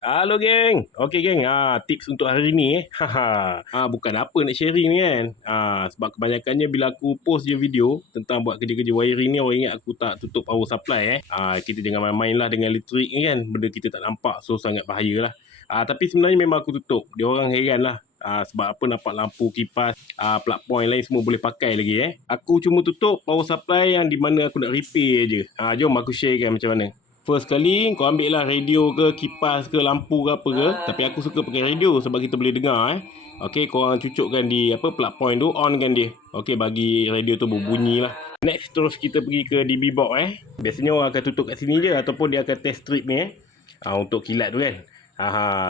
Halo geng. Okey geng, tips untuk hari ni bukan apa nak sharing ni kan. Sebab kebanyakannya bila aku post je video tentang buat kerja-kerja wiring ni, orang ingat aku tak tutup power supply kita jangan main-main lah dengan elektrik ni kan. Benda kita tak nampak, so sangat bahaya lah. Tapi sebenarnya memang aku tutup. Dia orang heran lah. Sebab apa nampak lampu, kipas, plug point lain semua boleh pakai lagi. Aku cuma tutup power supply yang di mana aku nak repair je. Jom aku sharekan macam mana. First kali kau ambil lah radio ke, kipas ke, lampu ke apa ke. Tapi aku suka pakai radio sebab kita boleh dengar Okey, korang cucukkan di plug point tu, on kan dia. Okey, bagi radio tu berbunyi lah. Next terus kita pergi ke DB box Biasanya orang akan tutup kat sini je ataupun dia akan test strip ni untuk kilat tu kan.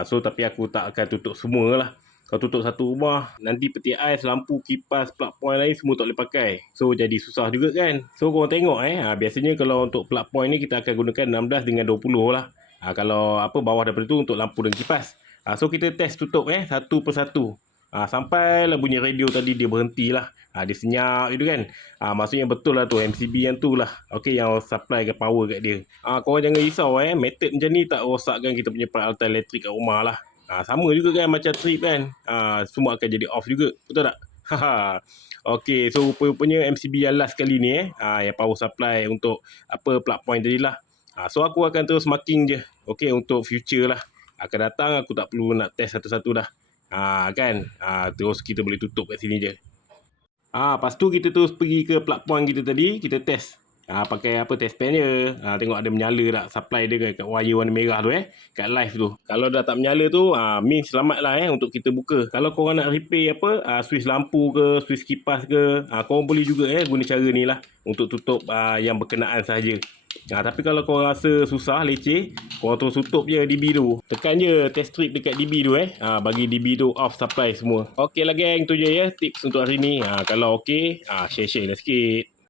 So tapi aku tak akan tutup semua lah. Kau tutup satu rumah, nanti peti ais, lampu, kipas, plug point lain semua tak boleh pakai. So jadi susah juga kan. So korang tengok biasanya kalau untuk plug point ni kita akan gunakan 16 dengan 20 lah. Kalau bawah daripada tu untuk lampu dan kipas. So kita test tutup satu persatu. Sampailah bunyi radio tadi dia berhenti lah. Dia senyap gitu kan. Maksudnya betul lah tu MCB yang tu lah. Okey, yang supply ke power kat dia. Korang jangan risau method macam ni tak rosakkan kita punya peralatan elektrik kat rumah lah. Sama juga kan macam trip kan. Semua akan jadi off juga. Betul tak? Okey, so rupanya MCB yang last kali ni yang power supply untuk plug point tadi lah. So aku akan terus marking je. Okey, untuk future lah. Akan datang aku tak perlu nak test satu-satu dah. Kan. Terus kita boleh tutup kat sini je. Lepas tu kita terus pergi ke plug point kita tadi, kita test. Pakai test pen je. Tengok ada menyala tak supply dia kat wire warna merah tu kat live tu. Kalau dah tak menyala tu min selamat lah untuk kita buka. Kalau korang nak repair switch lampu ke, switch kipas ke, korang boleh juga guna cara ni lah untuk tutup yang berkenaan sahaja. Tapi kalau korang rasa susah, leceh, korang terus tutup je DB tu. Tekan je test strip dekat DB tu bagi DB tu off supply semua. Okey lah geng, tu je tips untuk hari ni. Kalau okey, share-share lah sikit.